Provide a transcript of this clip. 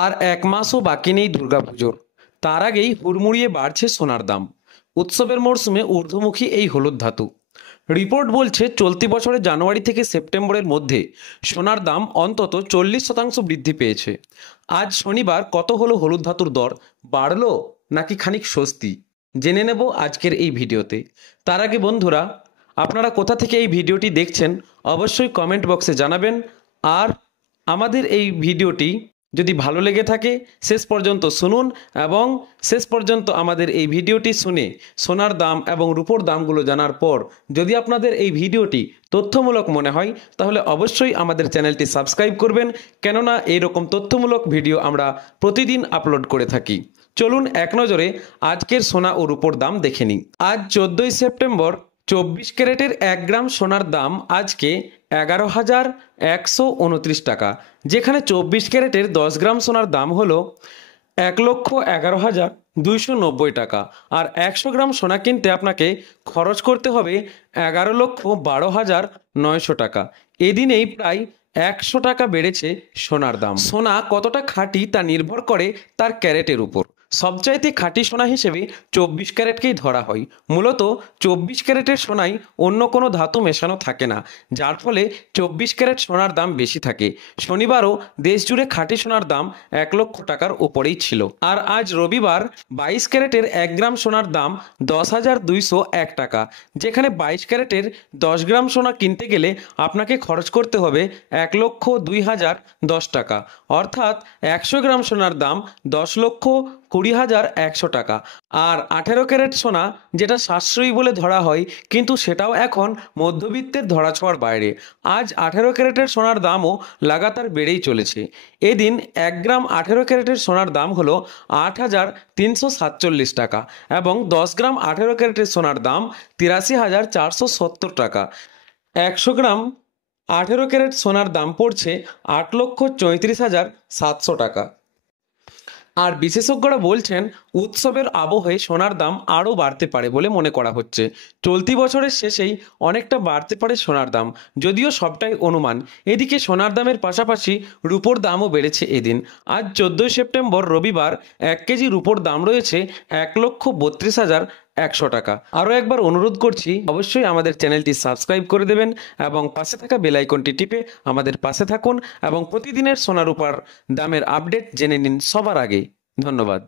আর এক মাসও বাকি নেই দুর্গাপুজোর। তার আগেই হুড়মুড়িয়ে বাড়ছে সোনার দাম। উৎসবের মরশুমে ঊর্ধ্বমুখী এই হলুদ ধাতু। রিপোর্ট বলছে চলতি বছরের জানুয়ারি থেকে সেপ্টেম্বরের মধ্যে সোনার দাম অন্তত 40% বৃদ্ধি পেয়েছে। আজ শনিবার কত হলো হলুদ ধাতুর দর? বাড়লো নাকি খানিক স্বস্তি? জেনে নেব আজকের এই ভিডিওতে। তার আগে বন্ধুরা, আপনারা কোথা থেকে এই ভিডিওটি দেখছেন অবশ্যই কমেন্ট বক্সে জানাবেন। আর আমাদের এই ভিডিওটি যদি ভালো লেগে থাকে শেষ পর্যন্ত শুনুন, এবং শেষ পর্যন্ত আমাদের এই ভিডিওটি শুনে সোনার দাম এবং রূপোর দামগুলো জানার পর যদি আপনাদের এই ভিডিওটি তথ্যমূলক মনে হয় তাহলে অবশ্যই আমাদের চ্যানেলটি সাবস্ক্রাইব করবেন, কেননা এইরকম তথ্যমূলক ভিডিও আমরা প্রতিদিন আপলোড করে থাকি। চলুন এক নজরে আজকের সোনা ও রূপোর দাম দেখে নিই। আজ 14ই সেপ্টেম্বর 24 ক্যারেটের 1 গ্রাম সোনার দাম আজকে 11,129 টাকা, যেখানে 24 ক্যারেটের 10 গ্রাম সোনার দাম হলো 1,11,290 টাকা। আর 100 গ্রাম সোনা কিনতে আপনাকে খরচ করতে হবে 11,12,900 টাকা। এদিনেই প্রায় 100 টাকা বেড়েছে সোনার দাম। সোনা কতটা খাঁটি তা নির্ভর করে তার ক্যারেটের উপর। সবচাইতে খাঁটি সোনা হিসেবে 24 ক্যারেটকেই ধরা হয়। মূলত 24 ক্যারেটের সোনায় অন্য কোনো ধাতু মেশানো থাকে না, যার ফলে 24 ক্যারেট সোনার দাম বেশি থাকে। শনিবারও দেশ জুড়ে খাঁটি সোনার দাম 1 লক্ষ টাকার ওপরেই ছিল। আর আজ রবিবার 22 ক্যারেটের 1 গ্রাম সোনার দাম 10,201 টাকা, যেখানে 22 ক্যারেটের 10 গ্রাম সোনা কিনতে গেলে আপনাকে খরচ করতে হবে 1,02,010 টাকা। অর্থাৎ 100 গ্রাম সোনার দাম 10,20,100 টাকা। আর 18 ক্যারেট সোনা, যেটা সাশ্রয়ী বলে ধরা হয়, কিন্তু সেটাও এখন মধ্যবিত্তের ধরাছোঁয়ার বাইরে। আজ 18 ক্যারেটের সোনার দামও লাগাতার বেড়েই চলেছে। এদিন 1 গ্রাম 18 ক্যারেটের সোনার দাম হলো 8,347 টাকা, এবং 10 গ্রাম 18 ক্যারেটের সোনার দাম 83,470 টাকা। 100 গ্রাম 18 ক্যারেট সোনার দাম পড়ছে 8,34,700 টাকা। আর বিশেষজ্ঞরা বলছেন উৎসবের আবহে সোনার দাম আরও বাড়তে পারে বলে মনে করা হচ্ছে। চলতি বছরের শেষেই অনেকটা বাড়তে পারে সোনার দাম, যদিও সবটাই অনুমান। এদিকে সোনার দামের পাশাপাশি রূপোর দামও বেড়েছে এদিন। আজ 14ই সেপ্টেম্বর রবিবার 1 কেজি রূপোর দাম রয়েছে 1,32,100 টাকা। আরও একবার অনুরোধ করছি, অবশ্যই আমাদের চ্যানেলটি সাবস্ক্রাইব করে দেবেন এবং পাশে থাকা বেল আইকনটি টিপে আমাদের পাশে থাকুন এবং প্রতিদিনের সোনা রূপার দামের আপডেট জেনে নিন সবার আগে। ধন্যবাদ।